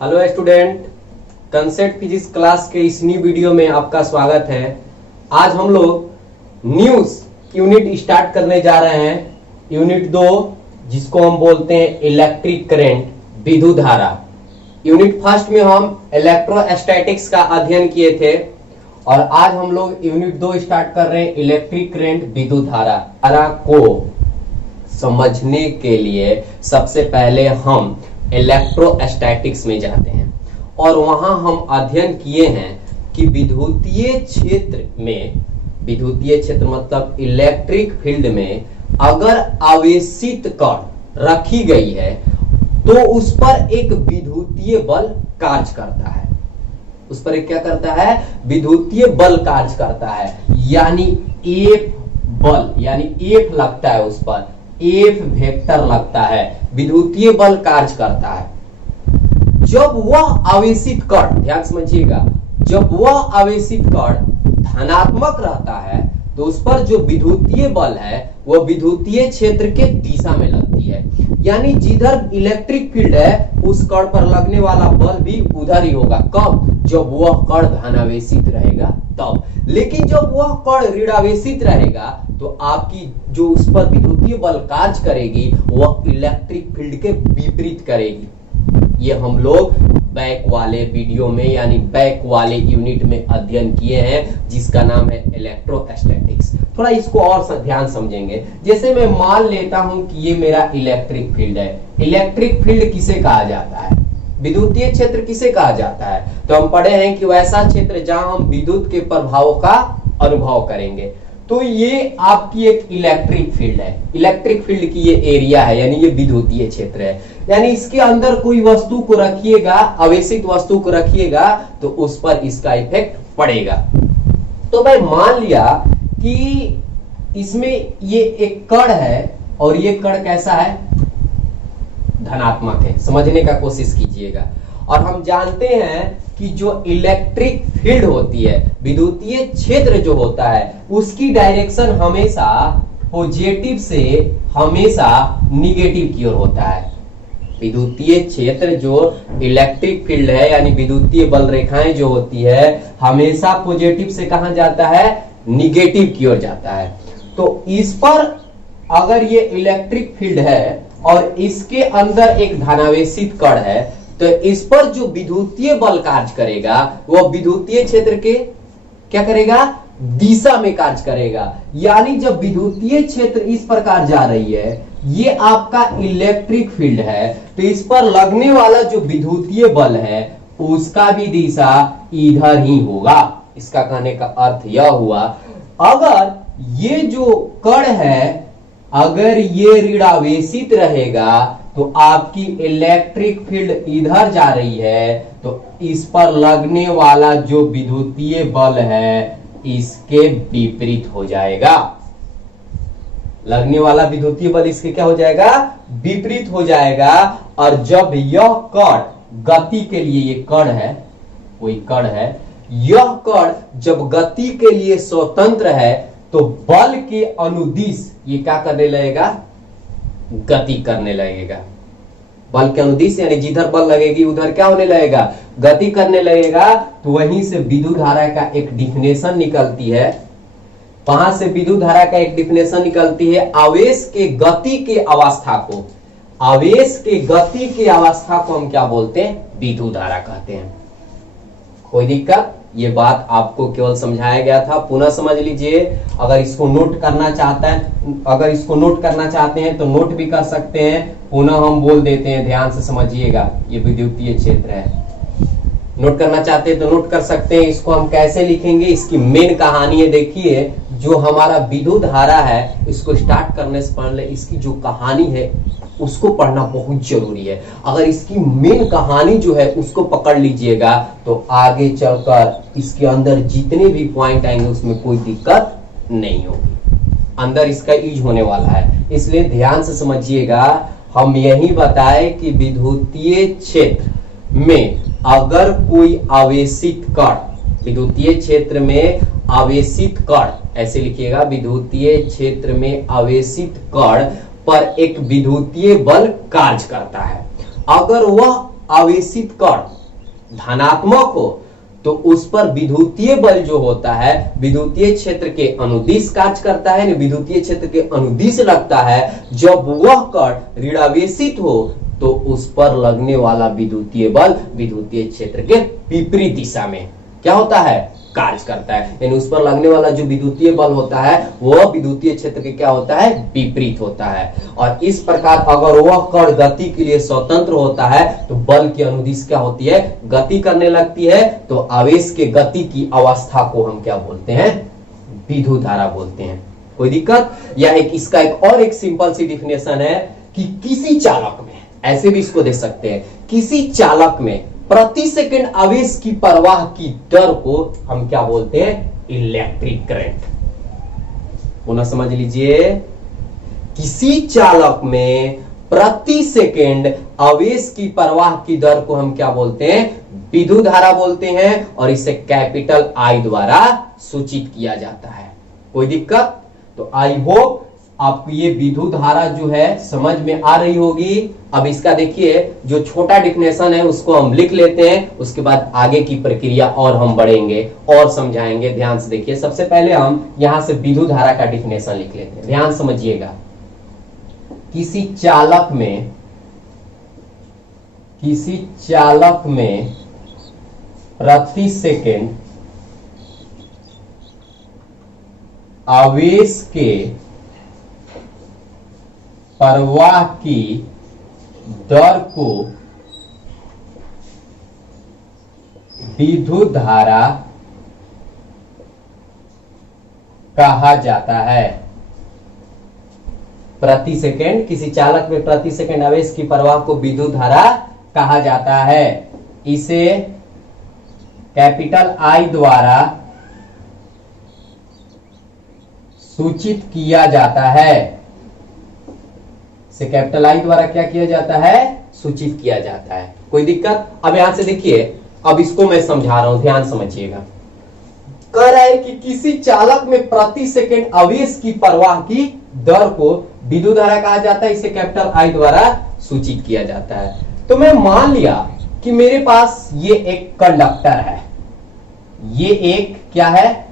Hello student, concept physics class के इस new video में आपका स्वागत है। आज हम लोग न्यूज यूनिट स्टार्ट करने जा रहे हैं। यूनिट 2 जिसको हम बोलते हैं इलेक्ट्रिक करंट, विद्युत धारा। यूनिट फर्स्ट में हम इलेक्ट्रोस्टैटिक्स का अध्ययन किए थे और आज हम लोग यूनिट 2 स्टार्ट कर रहे हैं इलेक्ट्रिक करंट, विद्युत धारा। धारा को समझने के लिए सबसे पहले हम इलेक्ट्रोस्टैटिक्स में जाते हैं और वहां हम अध्ययन किए हैं कि विद्युतीय क्षेत्र मतलब इलेक्ट्रिक फील्ड में अगर आवेशित कण रखी गई है तो उस पर एक विद्युतीय बल कार्य करता है। उस पर एक क्या करता है? विद्युतीय बल कार्य करता है, यानी एफ बल, यानी एफ लगता है, उस पर एफ वेक्टर लगता है, विद्युतीय बल कार्य करता है। जब वह आवेशित कण, ध्यान समझिएगा, जब वह आवेशित कण धनात्मक रहता है तो उस पर जो विद्युतीय बल है वह विद्युतीय क्षेत्र के दिशा में लगती है, यानी जिधर इलेक्ट्रिक फील्ड है उस कण पर लगने वाला बल भी उधर ही होगा। कब? जब वह कण धनावेशित रहेगा तब। लेकिन जब वह कण ऋणावेशित रहेगा तो आपकी जो उस पर विद्युतीय बल कार्य करेगी वह इलेक्ट्रिक फील्ड के विपरीत करेगी। ये हम लोग बैक वाले वीडियो में यानी बैक वाले यूनिट में अध्ययन किए हैं जिसका नाम है इलेक्ट्रोस्टैटिक्स। थोड़ा इसको और ध्यान समझेंगे। जैसे मैं मान लेता हूं कि ये मेरा इलेक्ट्रिक फील्ड है। इलेक्ट्रिक फील्ड किसे कहा जाता है? विद्युतीय क्षेत्र किसे कहा जाता है? तो हम पढ़े हैं कि वैसा क्षेत्र जहां हम विद्युत के प्रभावों का अनुभव करेंगे। तो ये आपकी एक इलेक्ट्रिक फील्ड है। इलेक्ट्रिक फील्ड की ये एरिया है, यानी ये विद्युतीय क्षेत्र है। यानी इसके अंदर कोई वस्तु को रखिएगा, आवेशित वस्तु को रखिएगा तो उस पर इसका इफेक्ट पड़ेगा। तो मैं मान लिया कि इसमें ये एक कण है और ये कण कैसा है? धनात्मक है। समझने का कोशिश कीजिएगा। और हम जानते हैं कि जो इलेक्ट्रिक फील्ड होती है, विद्युतीय क्षेत्र जो होता है, उसकी डायरेक्शन हमेशा पॉजिटिव से हमेशा निगेटिव की ओर होता है। विद्युतीय क्षेत्र जो इलेक्ट्रिक फील्ड है यानी विद्युतीय बल रेखाएं जो होती है हमेशा पॉजिटिव से कहां जाता है? निगेटिव की ओर जाता है। तो इस पर अगर ये इलेक्ट्रिक फील्ड है और इसके अंदर एक धनावेशित कण है तो इस पर जो विद्युतीय बल कार्य करेगा वह विद्युतीय क्षेत्र के क्या करेगा? दिशा में कार्य करेगा। यानी जब विद्युतीय क्षेत्र इस प्रकार जा रही है, ये आपका इलेक्ट्रिक फील्ड है, तो इस पर लगने वाला जो विद्युतीय बल है उसका भी दिशा इधर ही होगा। इसका कहने का अर्थ यह हुआ, अगर ये जो कण है अगर ये ऋणावेशित रहेगा तो आपकी इलेक्ट्रिक फील्ड इधर जा रही है तो इस पर लगने वाला जो विद्युतीय बल है इसके विपरीत हो जाएगा। लगने वाला विद्युतीय बल इसके क्या हो जाएगा? विपरीत हो जाएगा। और जब यह कण गति के लिए, ये कण है, कोई कण है, यह कण जब गति के लिए स्वतंत्र है तो बल के अनुदिश ये क्या करने लगेगा? गति करने लगेगा। बल के अनुदिश यानी जिधर बल लगेगी उधर क्या होने लगेगा? गति करने लगेगा। तो वहीं से विद्युत धारा का एक डिफिनेशन निकलती है। वहां से विद्युत धारा का एक डिफिनेशन निकलती है। आवेश के गति के अवस्था को, आवेश के गति की अवस्था को हम क्या बोलते हैं? विद्युत धारा कहते हैं। कोई दिक्कत? ये बात आपको केवल समझाया गया था, पुनः समझ लीजिए। अगर इसको नोट करना चाहते हैं तो नोट भी कर सकते हैं। पुनः हम बोल देते हैं, ध्यान से समझिएगा। ये विद्युतीय क्षेत्र है, नोट करना चाहते हैं तो नोट कर सकते हैं। इसको हम कैसे लिखेंगे, इसकी मेन कहानी है। देखिए, जो हमारा विद्युत धारा है, इसको स्टार्ट करने से पहले इसकी जो कहानी है उसको पढ़ना बहुत जरूरी है। अगर इसकी मेन कहानी जो है उसको पकड़ लीजिएगा तो आगे चलकर इसके अंदर जितने भी पॉइंट आएंगे उसमें कोई दिक्कत नहीं होगी। अंदर इसका यूज होने वाला है, इसलिए ध्यान से समझिएगा। हम यही बताए कि विद्युतीय क्षेत्र में अगर कोई आवेशित कण, विद्युतीय क्षेत्र में आवेशित कण, ऐसे लिखिएगा, विद्युतीय क्षेत्र में आवेशित कण पर एक विद्युतीय बल कार्य करता है। अगर वह आवेशित कण धनात्मक हो तो उस पर विद्युतीय बल जो होता है विद्युतीय क्षेत्र के अनुदिश कार्य करता है, विद्युतीय क्षेत्र के अनुदिश लगता है। जब वह कण ऋणावेशित हो तो उस पर लगने वाला विद्युतीय बल विद्युतीय क्षेत्र के विपरीत दिशा में क्या होता है, कार्य करता है। यानी उस पर लगने वाला जो विद्युतीय बल होता है वह विद्युतीय क्षेत्र के क्या होता है, विपरीत होता है। और इस प्रकार अगर वह कण गति के लिए स्वतंत्र होता है तो बल की अनुदिश क्या होती है, गति करने लगती है। तो आवेश के गति की अवस्था को हम क्या बोलते हैं, विद्युत धारा बोलते हैं। कोई दिक्कत? या इसका और एक सिंपल सी डिफिनेशन है कि किसी चालक में, ऐसे भी इसको दे सकते हैं, किसी चालक में प्रति सेकंड आवेश की प्रवाह की दर को हम क्या बोलते हैं, इलेक्ट्रिक करंट। पुनः समझ लीजिए, किसी चालक में प्रति सेकंड आवेश की प्रवाह की दर को हम क्या बोलते हैं, विद्युत धारा बोलते हैं। और इसे कैपिटल आई द्वारा सूचित किया जाता है। कोई दिक्कत? तो आई होप आपको ये विद्युत धारा जो है समझ में आ रही होगी। अब इसका देखिए जो छोटा डिफिनेशन है उसको हम लिख लेते हैं, उसके बाद आगे की प्रक्रिया और हम बढ़ेंगे और समझाएंगे। ध्यान से देखिए, सबसे पहले हम यहां से विद्युत धारा का डिफिनेशन लिख लेते हैं। ध्यान समझिएगा, किसी चालक में प्रति सेकंड आवेश के प्रवाह की दर को विद्युत धारा कहा जाता है। प्रति सेकंड, किसी चालक में प्रति सेकंड आवेश की प्रवाह को विद्युत धारा कहा जाता है। इसे कैपिटल आई द्वारा सूचित किया जाता है। से कैपिटल आई द्वारा क्या किया जाता है, सूचित किया जाता है। कोई दिक्कत? अब यहां से देखिए, अब इसको मैं समझा रहा हूं, ध्यान समझिएगा। कह रहा है कि किसी चालक में प्रति सेकंड आवेश की प्रवाह की दर को विद्युत धारा कहा जाता है। इसे कैपिटल आई द्वारा सूचित किया जाता है। तो मैं मान लिया कि मेरे पास ये एक कंडक्टर है, ये एक क्या है,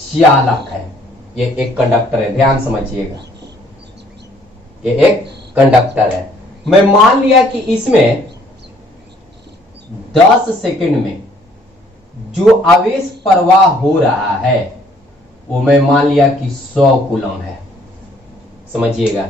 चालक है, ये एक कंडक्टर है। ध्यान समझिएगा, ये एक कंडक्टर है। मैं मान लिया कि इसमें 10 सेकंड में जो आवेश प्रवाह हो रहा है वो मैं मान लिया कि 100 कूलम है। समझिएगा,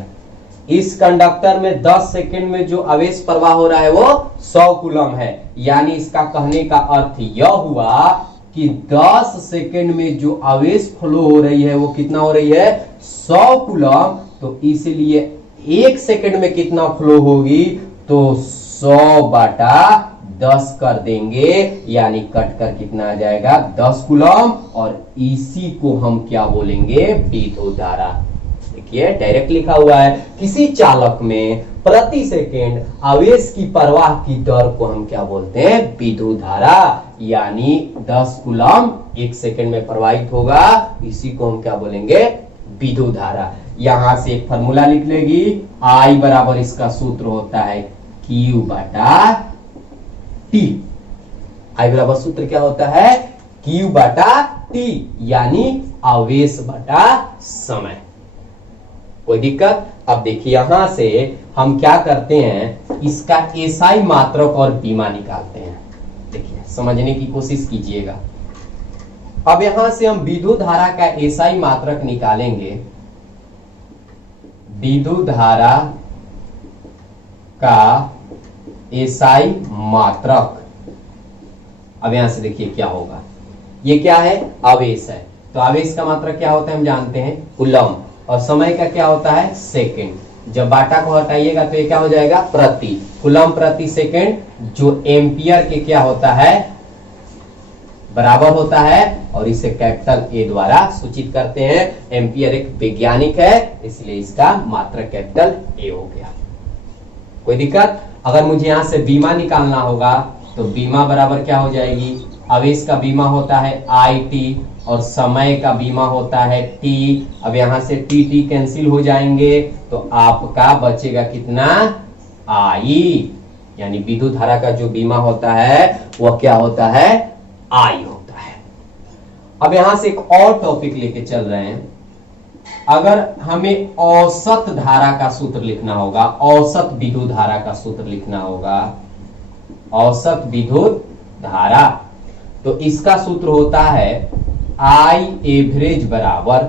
इस कंडक्टर में 10 सेकंड में जो आवेश प्रवाह हो रहा है वो 100 कूलम है। यानी इसका कहने का अर्थ यह हुआ कि 10 सेकंड में जो आवेश फ्लो हो रही है वो कितना हो रही है, 100 कूलम। तो इसलिए 1 सेकंड में कितना फ्लो होगी, तो 100/10 कर देंगे, यानी कट कर कितना आ जाएगा, 10 कूलम। और इसी को हम क्या बोलेंगे, विद्युत धारा। देखिए डायरेक्ट लिखा हुआ है, किसी चालक में प्रति सेकंड आवेश की प्रवाह की दर को हम क्या बोलते हैं, विद्युत धारा। यानी 10 कूलम 1 सेकंड में प्रवाहित होगा, इसी को हम क्या बोलेंगे, विद्युत धारा। यहां से एक फॉर्मूला लिख लेगी, आई बराबर इसका सूत्र होता है Q/T। आई बराबर सूत्र क्या होता है, Q/T, यानी आवेश बटा समय। कोई दिक्कत? अब देखिए यहां से हम क्या करते हैं, इसका एसआई मात्रक और बीमा निकालते हैं। देखिए समझने की कोशिश कीजिएगा। अब यहां से हम विद्युत धारा का एसआई मात्रक निकालेंगे। विद्युत धारा का एसआई मात्रक, अब यहां से देखिए क्या होगा, ये क्या है, आवेश है। तो आवेश का मात्रक क्या होता है हम जानते हैं, कूलम। और समय का क्या होता है, सेकंड। जब बाटा को हटाइएगा तो ये क्या हो जाएगा, प्रति। कूलम प्रति सेकंड, जो एम्पियर के क्या होता है, बराबर होता है। और इसे कैपिटल ए द्वारा सूचित करते हैं। एम्पियर एक वैज्ञानिक है, इसलिए इसका मात्रक कैपिटल ए हो गया। कोई दिक्कत? अगर मुझे यहां से बीमा निकालना होगा तो बीमा बराबर क्या हो जाएगी, आवेश का बीमा होता है IT और समय का बीमा होता है T। अब यहां से T कैंसिल हो जाएंगे तो आपका बचेगा कितना, I, यानी विद्युत धारा का जो बीमा होता है वह क्या होता है, I होता है। अब यहां से एक और टॉपिक लेके चल रहे हैं। अगर हमें औसत धारा का सूत्र लिखना होगा, औसत विद्युत धारा का सूत्र लिखना होगा, औसत विद्युत धारा, तो इसका सूत्र होता है I एवरेज बराबर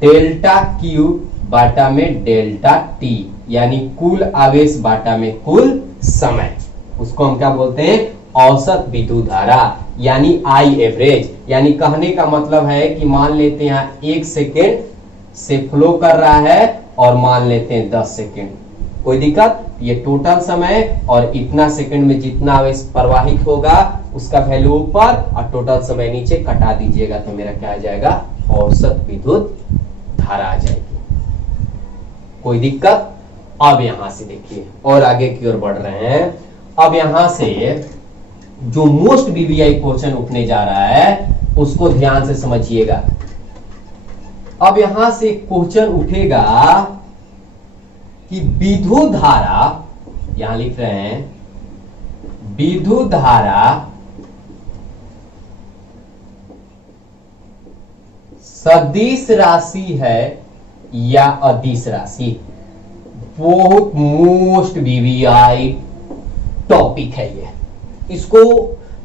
डेल्टा क्यू बाटा में डेल्टा टी, यानी कुल आवेश बाटा में कुल समय। उसको हम क्या बोलते हैं, औसत विद्युत धारा, यानी I एवरेज। यानी कहने का मतलब है कि मान लेते हैं यहां 1 सेकेंड से फ्लो कर रहा है और मान लेते हैं 10 सेकेंड, कोई दिक्कत, ये टोटल समय और इतना सेकंड में जितना आवेश प्रवाहित होगा उसका वैल्यू ऊपर और टोटल समय नीचे कटा दीजिएगा तो मेरा क्या आ जाएगा, औसत विद्युत धारा आ जाएगी। कोई दिक्कत। अब यहां से देखिए और आगे की ओर बढ़ रहे हैं। अब यहां से जो मोस्ट वीवीआई क्वेश्चन उठने जा रहा है उसको ध्यान से समझिएगा। अब यहां से क्वेश्चन उठेगा कि विद्युत धारा, यहां लिख रहे हैं विद्युत धारा सदिश राशि है या अदिश राशि। बहुत मोस्ट वीवीआई टॉपिक है ये, इसको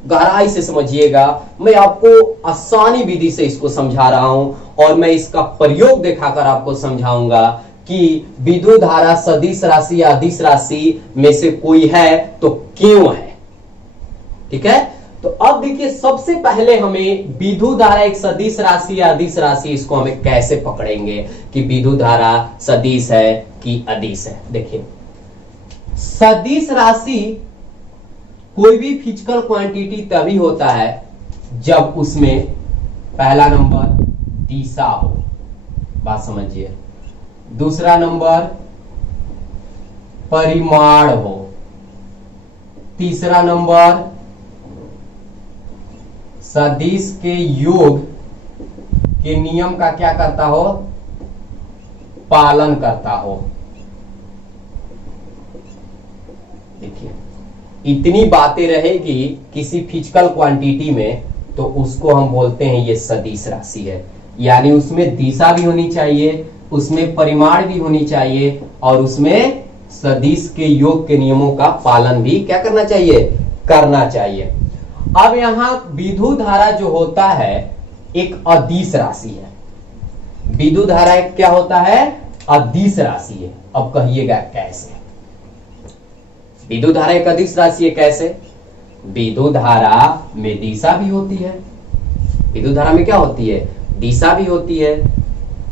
गहराई से समझिएगा। मैं आपको आसानी विधि से इसको समझा रहा हूं और मैं इसका प्रयोग दिखाकर आपको समझाऊंगा कि विद्युत धारा सदिश राशि या अदिश राशि में से कोई है तो क्यों है। ठीक है, तो अब देखिए सबसे पहले हमें विद्युत धारा एक सदिश राशि या अदिश राशि, इसको हमें कैसे पकड़ेंगे कि विद्युत धारा सदिश है कि अदिश है। देखिए सदिश राशि कोई भी फिजिकल क्वांटिटी तभी होता है जब उसमें पहला नंबर दिशा हो, बात समझिए, दूसरा नंबर परिमाण हो, तीसरा नंबर सदिश के योग के नियम का क्या करता हो, पालन करता हो। देखिए इतनी बातें रहेगी किसी फिजिकल क्वांटिटी में तो उसको हम बोलते हैं ये सदिश राशि है। यानी उसमें दिशा भी होनी चाहिए, उसमें परिमाण भी होनी चाहिए और उसमें सदिश के योग के नियमों का पालन भी क्या करना चाहिए, करना चाहिए। अब यहां विद्युत धारा जो होता है एक अदिश राशि है। विद्युत धारा एक क्या होता है, अदिश राशि है। अब कहिएगा कैसे। विद्युत धारा एक अदिश राशि है कैसे। विद्युत धारा में दिशा भी होती है, विद्युत धारा में क्या होती है, दिशा भी होती है,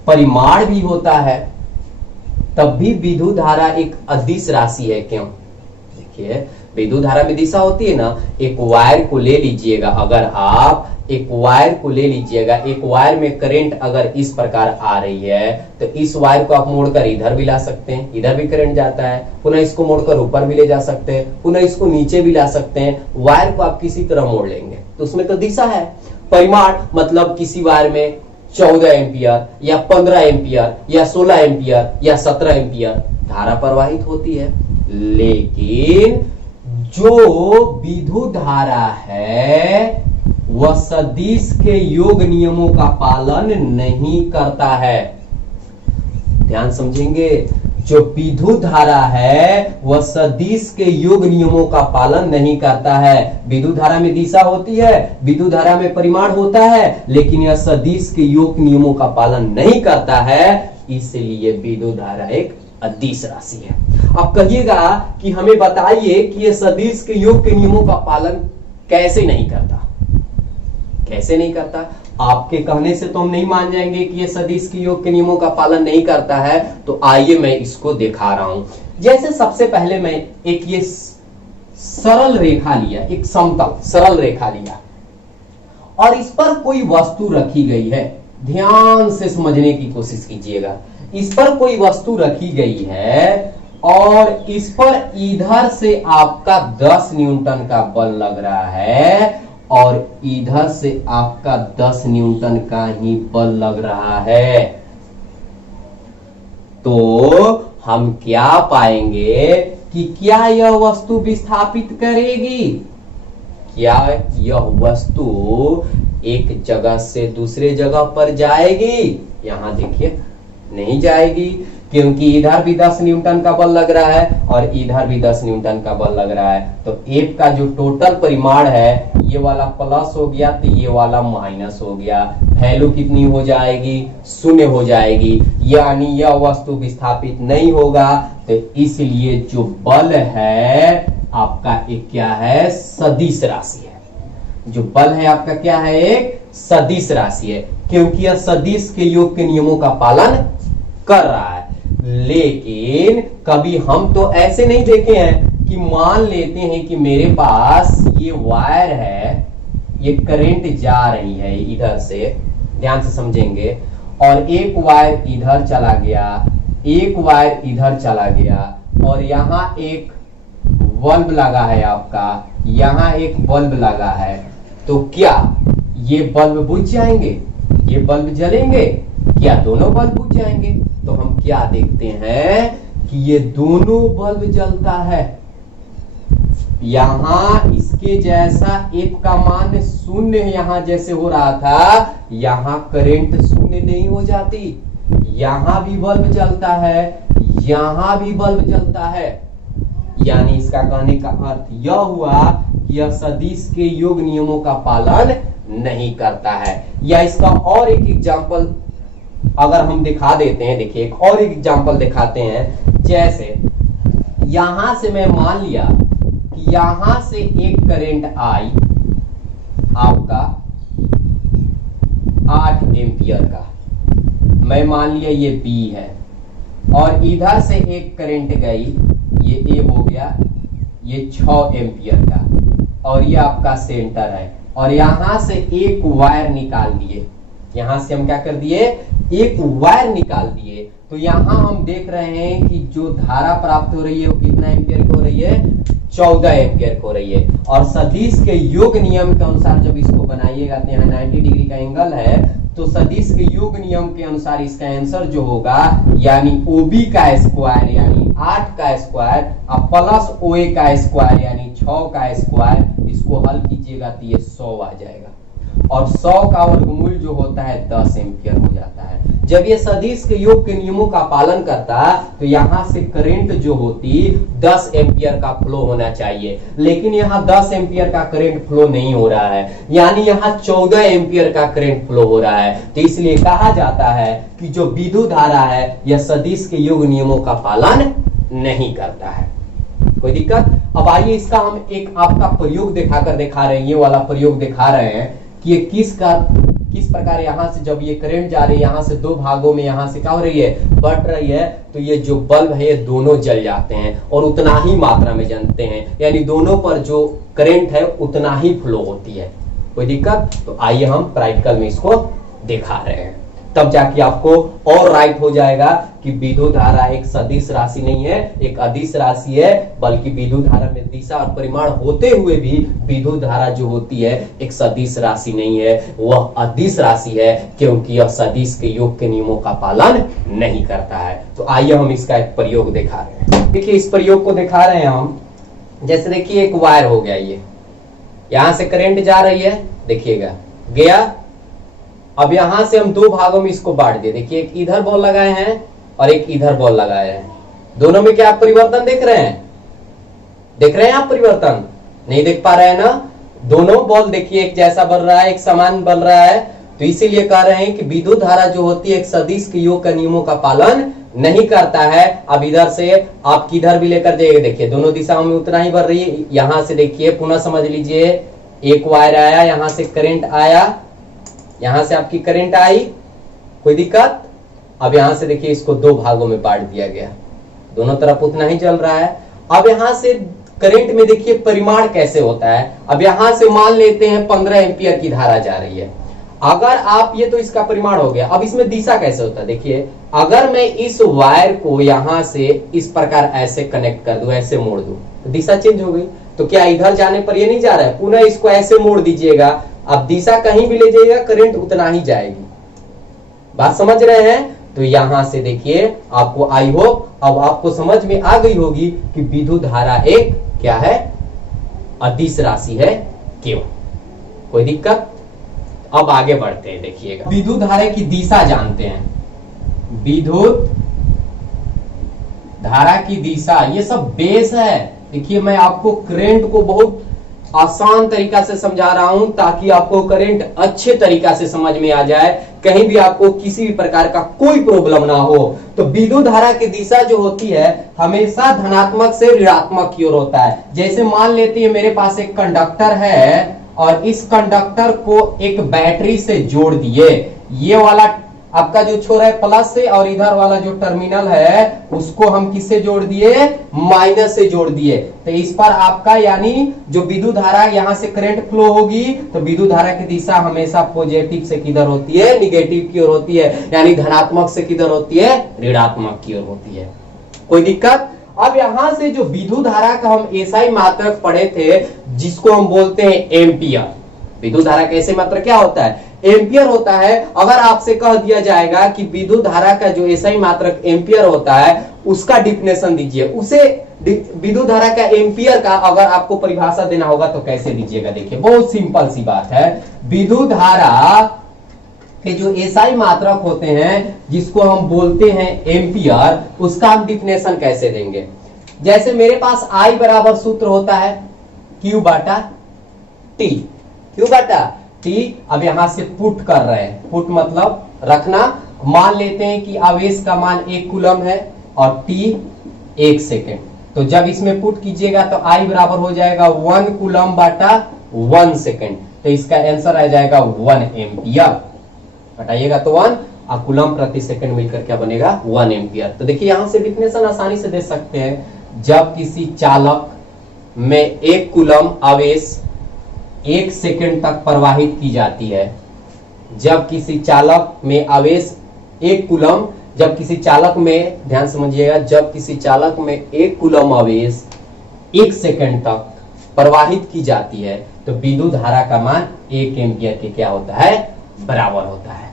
परिमाण भी होता है, तब भी विद्युत धारा एक अदिश राशि है। क्यों, देखिए विद्युत धारा में दिशा होती है ना। एक वायर को ले लीजिएगा, अगर आप एक वायर को ले लीजिएगा, एक वायर में करंट अगर इस प्रकार आ रही है तो इस वायर को आप मोड़कर इधर भी ला सकते हैं, इधर भी करंट जाता है, पुनः इसको मोड़कर ऊपर भी ले जा सकते हैं, पुनः इसको नीचे भी ला सकते हैं। वायर को आप किसी तरह मोड़ लेंगे तो उसमें तो दिशा है। परिमाण मतलब किसी वायर में 14 एम्पियर या 15 एम्पियर या 16 एम्पियर या 17 एम्पियर धारा प्रवाहित होती है। लेकिन जो विद्युत धारा है वह सदिश के योग नियमों का पालन नहीं करता है। ध्यान समझेंगे, जो विद्युत धारा है वह सदिश के योग नियमों का पालन नहीं करता है। विद्युत धारा में दिशा होती है, विद्युत धारा में परिमाण होता है, लेकिन यह सदिश के योग नियमों का पालन नहीं करता है, इसलिए विद्युत धारा एक अदिश राशि है। अब कहिएगा कि हमें बताइए कि यह सदिश के योग के नियमों का पालन कैसे नहीं करता, कैसे नहीं करता। आपके कहने से तो हम नहीं मान जाएंगे कि ये सदिश के योग के नियमों का पालन नहीं करता है। तो आइए मैं इसको दिखा रहा हूं। जैसे सबसे पहले मैं एक ये सरल रेखा लिया, एक समतल सरल रेखा लिया और इस पर कोई वस्तु रखी गई है। ध्यान से समझने की कोशिश कीजिएगा। इस पर कोई वस्तु रखी गई है और इस पर इधर से आपका 10 न्यूटन का बल लग रहा है और इधर से आपका 10 न्यूटन का ही बल लग रहा है। तो हम क्या पाएंगे कि क्या यह वस्तु विस्थापित करेगी, क्या यह वस्तु एक जगह से दूसरे जगह पर जाएगी। यहां देखिए नहीं जाएगी, क्योंकि इधर भी 10 न्यूटन का बल लग रहा है और इधर भी 10 न्यूटन का बल लग रहा है। तो F का जो टोटल परिमाण है, ये वाला प्लस हो गया तो ये वाला माइनस हो गया। वैल्यू कितनी हो जाएगी, 0 हो जाएगी, यानी यह वस्तु विस्थापित नहीं होगा। तो इसलिए जो बल है आपका एक क्या है, सदिश राशि है। जो बल है आपका क्या है, एक सदिश राशि है, क्योंकि यह सदिश के योग के नियमों का पालन कर रहा है। लेकिन कभी हम तो ऐसे नहीं देखे हैं कि मान लेते हैं कि मेरे पास ये वायर है, ये करंट जा रही है इधर से, ध्यान से समझेंगे, और एक वायर इधर चला गया, एक वायर इधर चला गया, और यहां एक बल्ब लगा है आपका, यहां एक बल्ब लगा है। तो क्या ये बल्ब बुझ जाएंगे, ये बल्ब जलेंगे, क्या दोनों बल्ब बुझ जाएंगे? तो हम क्या देखते हैं कि ये दोनों बल्ब जलता है। यहां इसके जैसा F का मान 0 यहां जैसे हो रहा था, यहां करंट 0 नहीं हो जाती। यहां भी बल्ब जलता है, यहां भी बल्ब जलता है। यानी इसका कहने का अर्थ यह हुआ कि यह सदिश के योग नियमों का पालन नहीं करता है। या इसका और एक एग्जांपल अगर हम दिखा देते हैं, देखिए एक और एग्जांपल दिखाते हैं। जैसे यहां से मैं मान लिया कि यहां से एक करंट आई आपका 8 एम्पियर का, मैं मान लिया ये B है, और इधर से एक करंट गई, ये A हो गया, ये 6 एम्पियर का, और ये आपका सेंटर है। और यहां से एक वायर निकाल दिए, यहां से हम क्या कर दिए, एक वायर निकाल दिए। तो यहां हम देख रहे हैं कि जो धारा प्राप्त हो रही है वो कितना एम्पियर की हो रही है, 14 एम्पियर की हो रही है। और सदिश के योग नियम के अनुसार जब इसको बनाइएगा तो यहाँ 90 डिग्री का एंगल है, तो सदिश के योग नियम के अनुसार इसका आंसर जो होगा, यानी OB का स्क्वायर यानी 8 का स्क्वायर और प्लस OA का स्क्वायर यानी 6 का स्क्वायर, इसको हल कीजिएगा तो ये 100 आ जाएगा। और 100 का वर्गमूल जो होता है 10 एम्पियर हो जाता है। जब ये सदिश के योग के नियमों का पालन करता तो यहां से करंट जो होती 10 एम्पियर का फ्लो होना चाहिए, लेकिन यहाँ 10 एम्पियर का करंट फ्लो नहीं हो रहा है, यानी यहाँ 14 एम्पियर का करंट फ्लो हो रहा है। तो इसलिए कहा जाता है कि जो विद्युत धारा है यह सदिश के योग नियमों का पालन नहीं करता है। कोई दिक्कत? अब आइए इसका हम एक आपका प्रयोग दिखा रहे हैं, ये वाला प्रयोग दिखा रहे हैं कि ये किस प्रकार यहां से जब ये करंट जा रही है, यहां से दो भागों में यहां से क्या हो रही है, बट रही है, तो ये जो बल्ब है ये दोनों जल जाते हैं और उतना ही मात्रा में जलते हैं, यानी दोनों पर जो करंट है उतना ही फ्लो होती है। कोई दिक्कत? तो आइए हम प्रैक्टिकल में इसको दिखा रहे हैं, तब जाके आपको और राइट हो जाएगा कि विद्युत धारा एक सदिश राशि नहीं है, एक अदिश राशि है, बल्कि विद्युत धारा में दिशा और परिमाण होते हुए भी विद्युत धारा जो होती है एक सदिश राशि नहीं है, वह अदिश राशि है, क्योंकि यह सदिश के योग के नियमों का पालन नहीं करता है। तो आइए हम इसका एक प्रयोग दिखा रहे हैं। देखिए इस प्रयोग को दिखा रहे हैं हम। जैसे देखिए एक वायर हो गया, ये यहां से करंट जा रही है, देखिएगा गया। अब यहां से हम दो भागों में इसको बांट दिए, देखिए एक इधर बॉल लगाए हैं और एक इधर बॉल लगाए हैं। दोनों में क्या आप परिवर्तन देख रहे हैं? देख रहे हैं आप परिवर्तन? नहीं देख पा रहे हैं ना? दोनों बॉल देखिए एक जैसा बन रहा है, एक समान बन रहा है। तो इसीलिए कह रहे हैं कि विद्युत धारा जो होती है एक सदिश के योग के नियमों का पालन नहीं करता है। अब इधर से आप किधर भी लेकर जाइए, देखिए दोनों दिशाओं में उतना ही बढ़ रही है। यहां से देखिए पुनः समझ लीजिए, एक वायर आया, यहां से करंट आया, यहां से आपकी करंट आई, कोई दिक्कत? अब यहां से देखिए इसको दो भागों में बांट दिया गया, दोनों तरफ उतना ही चल रहा है। अब यहां से करंट में देखिए परिमाण कैसे होता है। अब यहां से मान लेते हैं 15 एम्पियर की धारा जा रही है। अगर आप ये तो इसका परिमाण हो गया, अब इसमें दिशा कैसे होता है? देखिए अगर मैं इस वायर को यहां से इस प्रकार ऐसे कनेक्ट कर दूं, ऐसे मोड़ दूं, तो दिशा चेंज हो गई। तो क्या इधर जाने पर ये नहीं जा रहा है? पुनः इसको ऐसे मोड़ दीजिएगा, अब दिशा कहीं भी ले जाइएगा करंट उतना ही जाएगी। बात समझ रहे हैं? तो यहां से देखिए आपको आई होप अब आपको समझ में आ गई होगी कि विद्युत धारा एक क्या है, अदिश राशि है क्यों। कोई दिक्कत? अब आगे बढ़ते हैं। देखिएगा विद्युत धारा की दिशा जानते हैं। विद्युत धारा की दिशा ये सब बेस है। देखिए मैं आपको करंट को बहुत आसान तरीका से समझा रहा हूं ताकि आपको करंट अच्छे तरीका से समझ में आ जाए, कहीं भी आपको किसी भी प्रकार का कोई प्रॉब्लम ना हो। तो विद्युत धारा की दिशा जो होती है हमेशा धनात्मक से ऋणात्मक की ओर होता है। जैसे मान लेते हैं मेरे पास एक कंडक्टर है और इस कंडक्टर को एक बैटरी से जोड़ दिए। ये वाला आपका जो छोर है प्लस से और इधर वाला जो टर्मिनल है उसको हम किससे जोड़ दिए, माइनस से जोड़ दिए। तो इस पर आपका यानी जो विद्युत धारा यहां से करंट फ्लो होगी तो विद्युत धारा की दिशा हमेशा पॉजिटिव से किधर होती है, निगेटिव की ओर होती है, यानी धनात्मक से किधर होती है, ऋणात्मक की ओर होती है। कोई दिक्कत? अब यहां से जो विद्युत धारा का हम एसआई मात्रक पढ़े थे जिसको हम बोलते हैं एम्पियर। विद्युत धारा का एसआई मात्रक क्या होता है, एम्पियर होता है। अगर आपसे कह दिया जाएगा कि विद्युत धारा का जो एसआई मात्रक एम्पियर होता है उसका डिफिनेशन दीजिए, उसे विद्युत धारा का एम्पियर का अगर आपको परिभाषा देना होगा तो कैसे दीजिएगा। देखिए बहुत सिंपल सी बात है। विद्युत धारा के जो एसआई मात्रक होते हैं जिसको हम बोलते हैं एम्पियर, उसका हम डिफिनेशन कैसे देंगे। जैसे मेरे पास आई बराबर सूत्र होता है Q बाटा टी, Q बाटा टी। अब यहां से पुट कर रहे हैं, पुट मतलब रखना। मान लेते हैं कि आवेश का मान 1 कूलम है और टी 1 सेकेंड। तो जब इसमें पुट कीजिएगा तो आई बराबर हो जाएगा 1 कूलम बाटा 1 सेकेंड। तो इसका आंसर आ जाएगा 1 एम्पियर। हटाइएगा तो 1 और कूलम प्रति सेकंड मिलकर क्या बनेगा, 1 एम्पियर। तो देखिए यहां से डिफिनेशन आसानी से दे सकते हैं। जब किसी चालक में 1 कूलम आवेश 1 सेकंड तक प्रवाहित की जाती है, जब किसी चालक में आवेश 1 कूलम, जब किसी चालक में, ध्यान समझिएगा, जब किसी चालक में 1 कूलम आवेश 1 सेकंड तक प्रवाहित की जाती है तो विद्युत धारा का मान 1 एम्पियर के क्या होता है, बराबर होता है।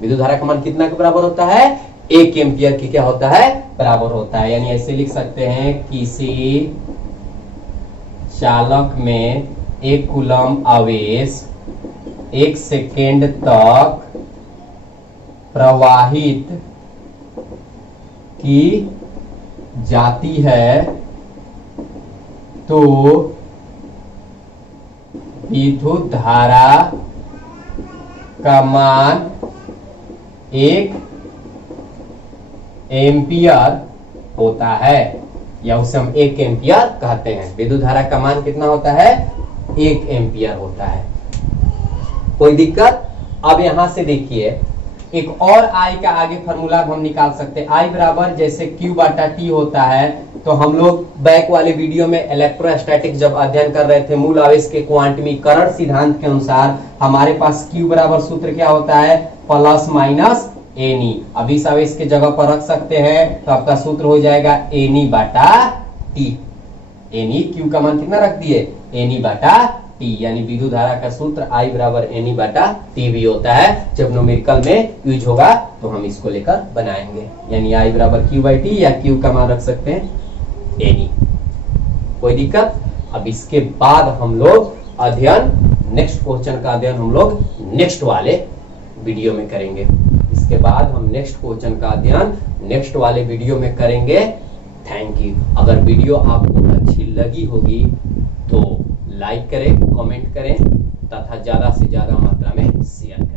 विद्युत धारा का मान कितना के बराबर होता है, 1 एम्पियर के क्या होता है, बराबर होता है। यानी ऐसे लिख सकते हैं किसी चालक में 1 कूलम आवेश 1 सेकेंड तक प्रवाहित की जाती है तो विद्युत धारा का मान 1 एम्पियर होता है, या उसे हम 1 एम्पियर कहते हैं। विद्युत धारा का मान कितना होता है, 1 एम्पियर होता है। कोई दिक्कत? अब यहां से देखिए एक और आई का आगे फॉर्मूला हम निकाल सकते हैं। आई बराबर जैसे Q बाटा टी होता है, तो हम लोग बैक वाले वीडियो में इलेक्ट्रोस्टैटिक जब अध्ययन कर रहे थे मूल आवेश के क्वांटमीकरण सिद्धांत के अनुसार हमारे पास Q बराबर सूत्र क्या होता है, प्लस माइनस एनी। अब इस आवेश के जगह पर रख सकते हैं तो आपका सूत्र हो जाएगा एनी बाटा टी। एनी Q का मान कितना रख दिए, एनी बाटा टी। यानी विद्युत धारा का सूत्र आई बराबर एनी बाटा टी भी होता है। जब न्यूमेरिकल में यूज होगा तो हम इसको लेकर बनाएंगे। यानी आई बराबर Q बाई टी, या Q का मान रख सकते हैं एनी। कोई दिक्कत? अब इसके बाद हम लोग अध्ययन, नेक्स्ट क्वेश्चन का अध्ययन हम लोग नेक्स्ट वाले वीडियो में करेंगे। इसके बाद हम नेक्स्ट क्वेश्चन का अध्ययन नेक्स्ट वाले वीडियो में करेंगे। Thank you. अगर वीडियो आपको अच्छी लगी होगी तो लाइक करें, कमेंट करें तथा ज्यादा से ज्यादा मात्रा में शेयर करें।